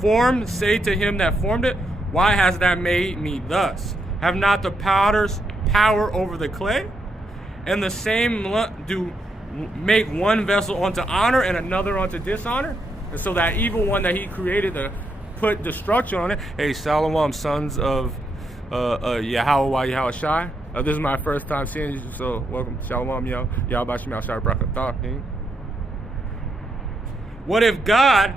formed say to him that formed it, why hast thou made me thus? Have not the potters power over the clay? And the same do make one vessel unto honor and another unto dishonor? And so that evil one that he created to put destruction on it. Hey, Shalom, sons of Yahweh Shai. This is my first time seeing you, so welcome. Shalom, yo. Yahweh Shai Brakatah. What if God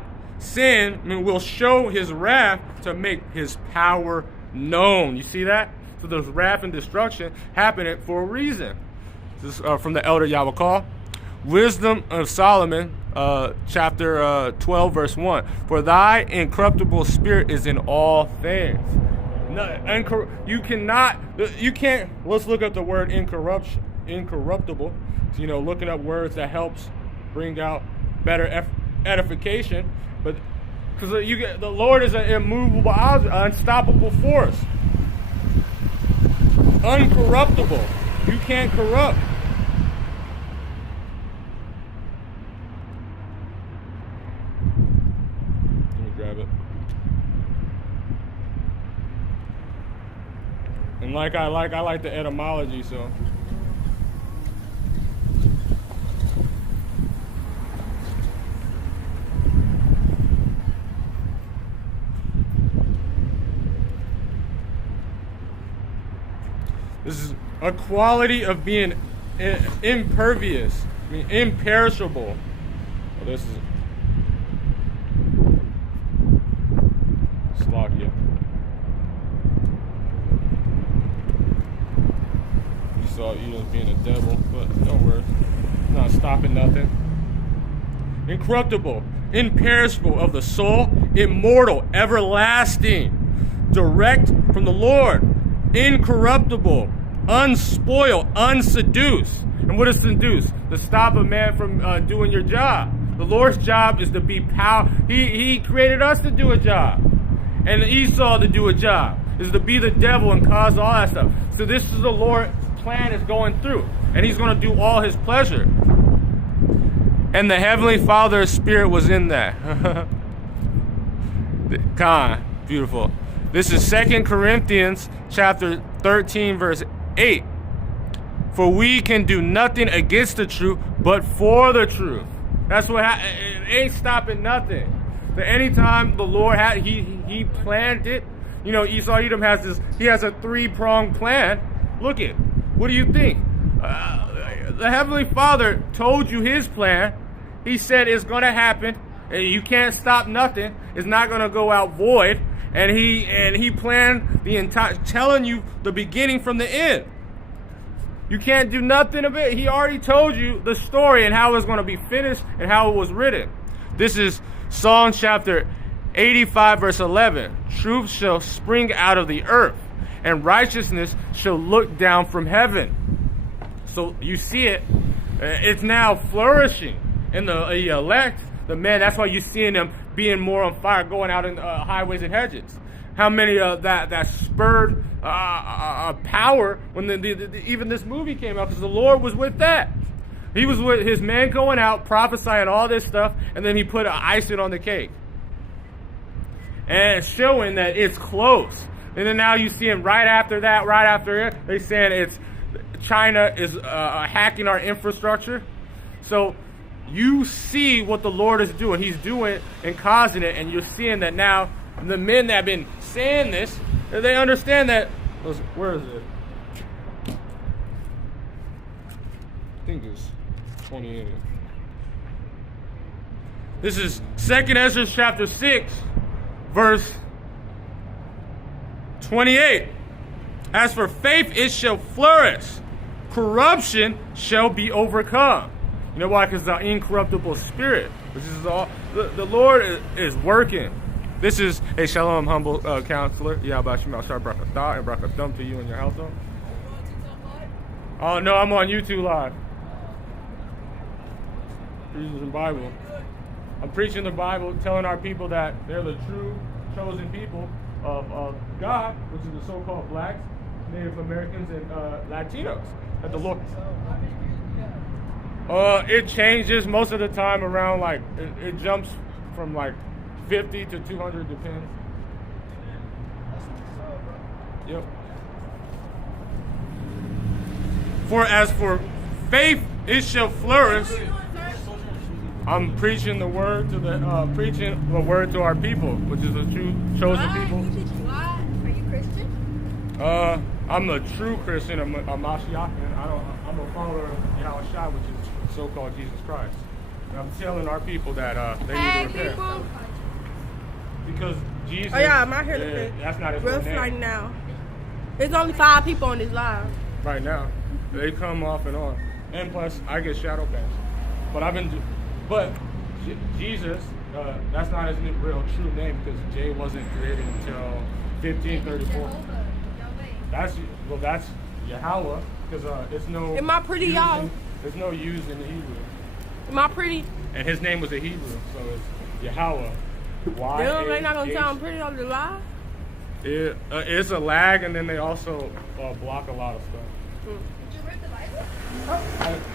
will show his wrath to make his power known? You see that? So there's wrath and destruction happening for a reason. This is from the elder Yahweh. Wisdom of Solomon, chapter 12, verse 1. For thy incorruptible spirit is in all things. You can't, let's look up the word incorruptible. So, looking up words that helps bring out better edification. But because the Lord is an immovable object, unstoppable force. Uncorruptible. You can't corrupt. Let me grab it. And I like the etymology, so. This is a quality of being impervious, imperishable. Oh, this is Slovakia. You saw Edom being a devil, but no worries. Not stopping nothing. Incorruptible, imperishable of the soul, immortal, everlasting, direct from the Lord. Incorruptible, unspoiled, unseduced. And what is seduce? To stop a man from doing your job. The Lord's job is to be power. He created us to do a job. And Esau to do a job. Is to be the devil and cause all that stuff. So this is the Lord's plan is going through. And he's going to do all his pleasure. And the Heavenly Father's Spirit was in that. Beautiful. This is 2 Corinthians chapter 13, verse 8. For we can do nothing against the truth, but for the truth. That's what it ain't stopping nothing. So anytime the Lord he planned it, Esau Edom has a 3-pronged plan. Look it. What do you think? The Heavenly Father told you his plan. He said it's going to happen. And you can't stop nothing. It's not going to go out void. And he planned the entire, telling you the beginning from the end. You can't do nothing of it. He already told you the story and how it was going to be finished and how it was written. This is Psalm chapter 85, verse 11. Truth shall spring out of the earth, and righteousness shall look down from heaven. So you see it. It's now flourishing in the elect. The men, that's why you're seeing them being more on fire, going out in highways and hedges. How many that spurred power when even this movie came out, because the Lord was with that. He was with his men going out, prophesying all this stuff, and then he put icing on the cake. And showing that it's close. And then now you see him right after it, they're saying China is hacking our infrastructure. So you see what the Lord is doing. He's doing and causing it, and you're seeing that now the men that have been saying this, they understand that. Where is it? I think it's 28. This is 2 Ezra chapter 6, verse 28. As for faith, it shall flourish. Corruption shall be overcome. You know why? Because the incorruptible spirit, which is all, the Lord is working. This is a shalom humble counselor. Yahweh Shema Shar Brakatah and Brakathum to you and your household. Oh no, I'm on YouTube live. Preaching the Bible. I'm preaching the Bible, telling our people that they're the true chosen people of God, which is the so-called blacks, Native Americans, and Latinos. That the Lord. It changes most of the time around, like, it jumps from like 50 to 200, depends. Yep. For as for faith it shall flourish. I'm preaching the word to our people, which is a true chosen people. You teaching what? Are you Christian? I'm a true Christian. I'm a Mashiachan. I'm a follower of Yahushua, which is so-called Jesus Christ. And I'm telling our people that they need to repent. People. Because Jesus. Oh yeah, I'm out here to that's not his real name. Right now. There's only 5 people on this live. Right now, they come off and on, and plus I get shadow bans. But Jesus, that's not his real true name because J wasn't created until 1534. That's Yahweh because it's no. Am I pretty, y'all? There's no use in the Hebrew. Am I pretty? And his name was a Hebrew, so it's Yahweh. They're not gonna sound pretty on the live. It's a lag, and then they also block a lot of stuff. Did you rip the Bible?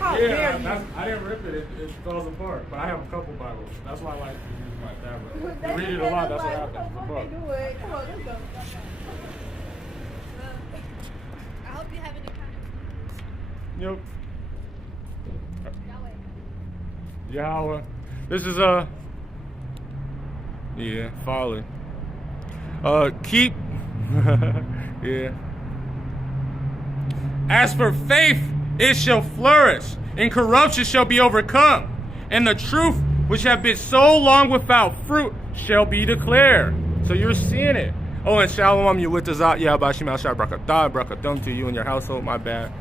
How dare you? I didn't rip it. It falls apart. But I have a couple Bibles. That's why I like to use my tablet. You read it a lot. That's what happens. Come on, let's go. I hope you have an encounter. Yep. Yahweh. Yahweh. This is folly. Keep. Yeah. As for faith, it shall flourish, and corruption shall be overcome, and the truth which have been so long without fruit shall be declared. So you're seeing it. Oh, and shalom, you with us out. Yeah, bashim al shah brakatah, brakatum to you and your household. My bad.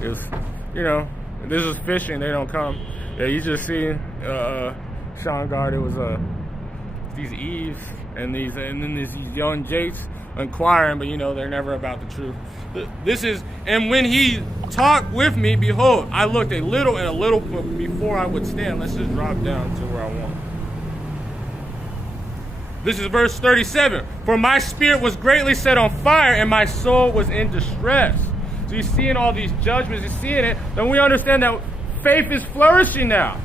This is fishing. They don't come. Yeah, you just see Sean Guard. It was these Eves and then these young Jakes inquiring, but they're never about the truth. And when he talked with me, behold, I looked a little and a little before I would stand. Let's just drop down to where I want. This is verse 37. For my spirit was greatly set on fire, and my soul was in distress. So you're seeing all these judgments, you're seeing it. Then we understand that faith is flourishing now.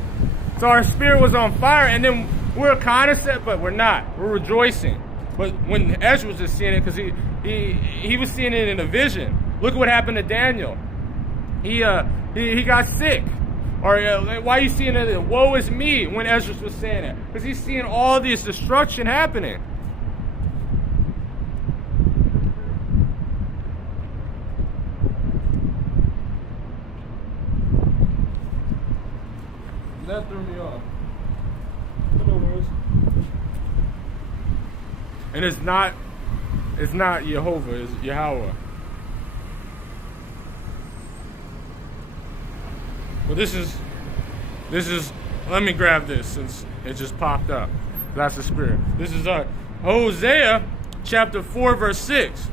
So our spirit was on fire, and then we're kind of set, but we're not. We're rejoicing. But when Ezra was just seeing it, because he was seeing it in a vision. Look at what happened to Daniel. He got sick. Or why are you seeing it? Woe is me when Ezra was saying it. Because he's seeing all this destruction happening. That threw me off. And it's not Jehovah, it's Yahweh. Well, this is, let me grab this since it just popped up. That's the spirit. This is Hosea chapter 4, verse 6.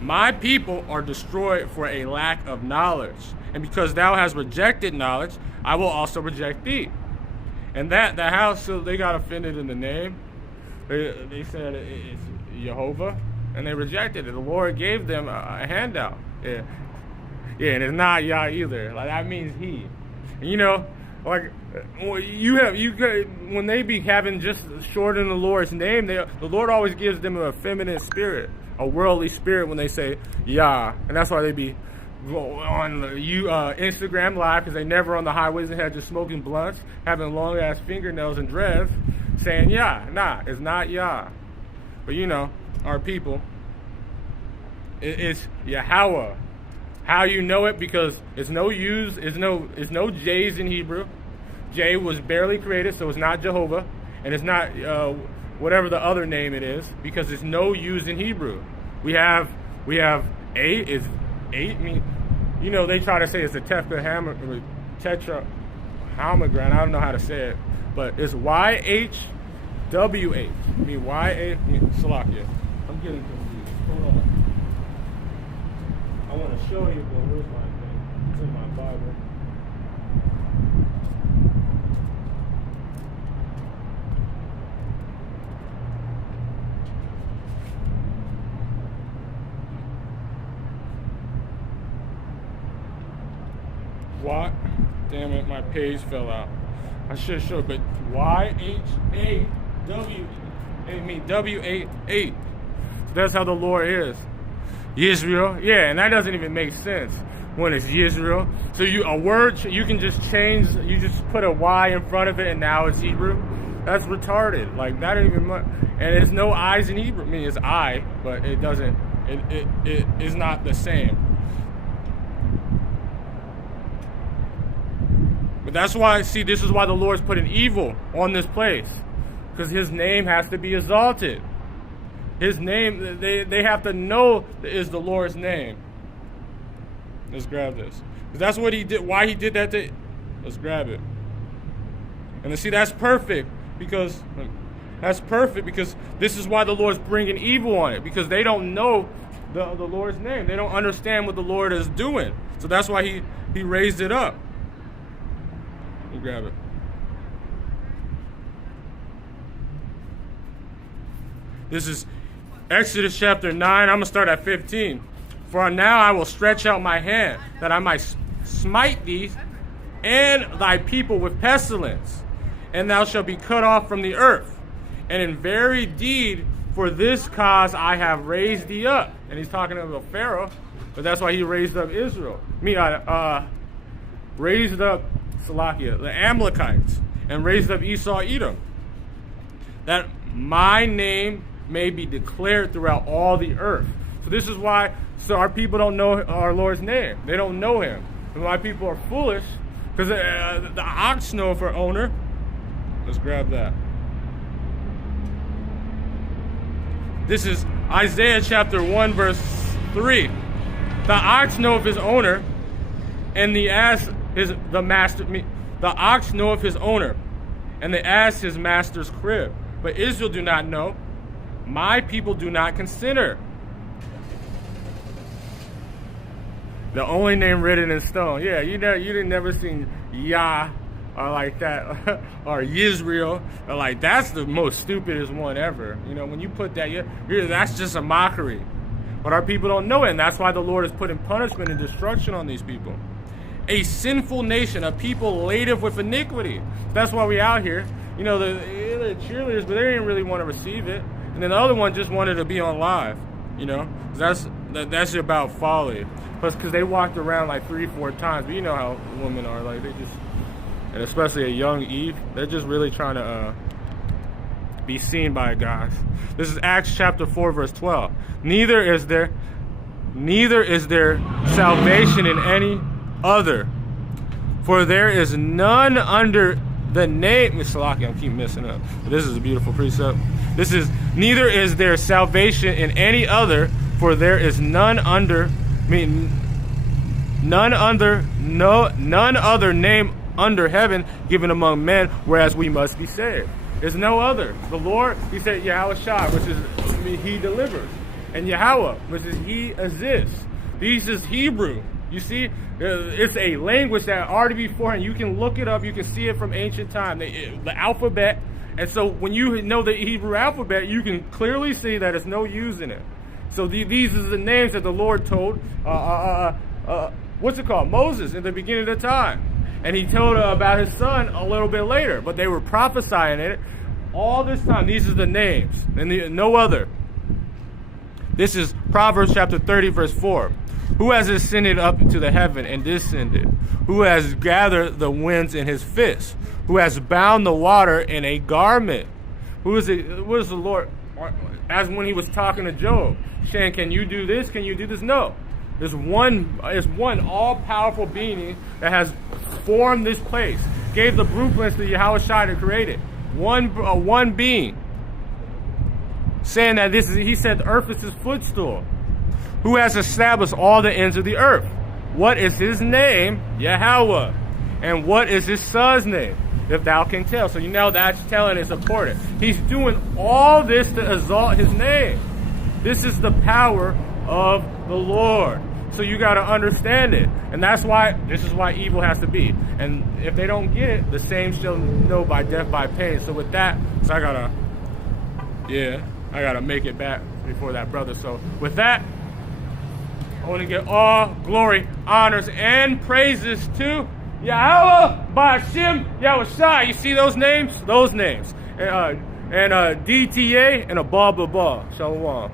My people are destroyed for a lack of knowledge. And because thou hast rejected knowledge, I will also reject thee. And that house, so they got offended in the name. They said it's Jehovah, and they rejected it. The Lord gave them a handout. Yeah, and it's not Yah either. Like that means He. And when they be having just shorten the Lord's name, the Lord always gives them a feminine spirit, a worldly spirit when they say Yah, and that's why they be on Instagram Live because they never on the highways and had just smoking blunts, having long ass fingernails and dreads, saying Yah. Nah, it's not Yah. But our people, it's Yahweh. How you know it? Because it's no J's in Hebrew. J was barely created, so it's not Jehovah, and it's not whatever the other name it is, because it's no U's in Hebrew. We have A is 8. I mean, they try to say it's a tetrahedron. I don't know how to say it, but it's YHWH. I mean Salakia. I'm getting confused. Hold on. I want to show you, but where's my thing? It's in my Bible. What? Damn it, my page fell out. I should show, but W-A-8. So that's how the Lord is. Israel, yeah, and that doesn't even make sense. when it's Yisrael. So a word, you can just change, you just put a Y in front of it and now it's Hebrew. That's retarded. Like, not even much. And there's no I's in Hebrew. I mean, it's I, but it doesn't, it is not the same. But that's why, see, this is why the Lord's put an evil on this place. Because his name has to be exalted. His name, they have to know is the Lord's name. Let's grab this. Because that's what he did, why he did that to, let's grab it. And see, that's perfect because this is why the Lord's bringing evil on it. Because they don't know the Lord's name. They don't understand what the Lord is doing. So that's why he raised it up. Let me grab it. This is Exodus chapter 9. I'm going to start at 15. For now I will stretch out my hand, that I might smite thee and thy people with pestilence, and thou shalt be cut off from the earth. And in very deed, for this cause I have raised thee up. And he's talking about Pharaoh, but that's why he raised up Israel. Raised up Salakia, the Amalekites, and raised up Esau, Edom, that my name may be declared throughout all the earth. So this is why, so our people don't know our Lord's name. They don't know him. And why people are foolish, because the ox know for owner. Let's grab that. This is Isaiah chapter 1 verse 3. The ox knoweth his owner, and the ass the master. The ox knoweth his owner, and the ass his master's crib. But Israel do not know. My people do not consider. The only name written in stone. Yeah, you didn't never seen Yah or like that, or Yisrael, or like, that's the most stupidest one ever. You know, when you put that, that's just a mockery. But our people don't know it, and that's why the Lord is putting punishment and destruction on these people. A sinful nation, a people laden with iniquity. That's why we out here. You know, the cheerleaders, but they didn't really want to receive it. And then the other one just wanted to be on live. You know, that's about folly. Plus, because they walked around like 3-4 times. But you know how women are. Like, they just, and especially a young Eve, they're just really trying to be seen by guys. This is Acts chapter 4, verse 12. Neither is there salvation in any other, for there is none under the name. Salaki, I keep messing up. But this is a beautiful precept. This is, neither is there salvation in any other, for there is none other name under heaven given among men, whereas we must be saved. There's no other. The Lord, he said Yahweh Shai, which is he delivers, and Yahweh, which is he exists. These is Hebrew. You see, it's a language that already before, and you can look it up. You can see it from ancient time, the alphabet. And so when you know the Hebrew alphabet, you can clearly see that there's no use in it. So these are the names that the Lord told, Moses in the beginning of the time. And he told about his son a little bit later, but they were prophesying it all this time. These are the names, and no other. This is Proverbs chapter 30, verse 4. Who has ascended up to the heaven and descended? Who has gathered the winds in his fist? Who has bound the water in a garment? Who is it? What is the Lord? As when he was talking to Job, saying, "Can you do this? Can you do this?" No. There's one all-powerful being that has formed this place, gave the blueprints to Yahweh Shai to create it. One being, saying that this is. He said, "The earth is his footstool." Who has established all the ends of the earth? What is his name? Yahweh. And what is his son's name? If thou can tell. So you know that's telling is important. He's doing all this to exalt his name. This is the power of the Lord. So you got to understand it. And this is why evil has to be. And if they don't get it, the same shall know by death by pain. So with that, I got to make it back before that brother. So with that, I want to give all glory, honors, and praises to Yahweh, Ba'ashem, Yahweh Shai. You see those names? Those names. And DTA and a blah, blah, blah. Shalom.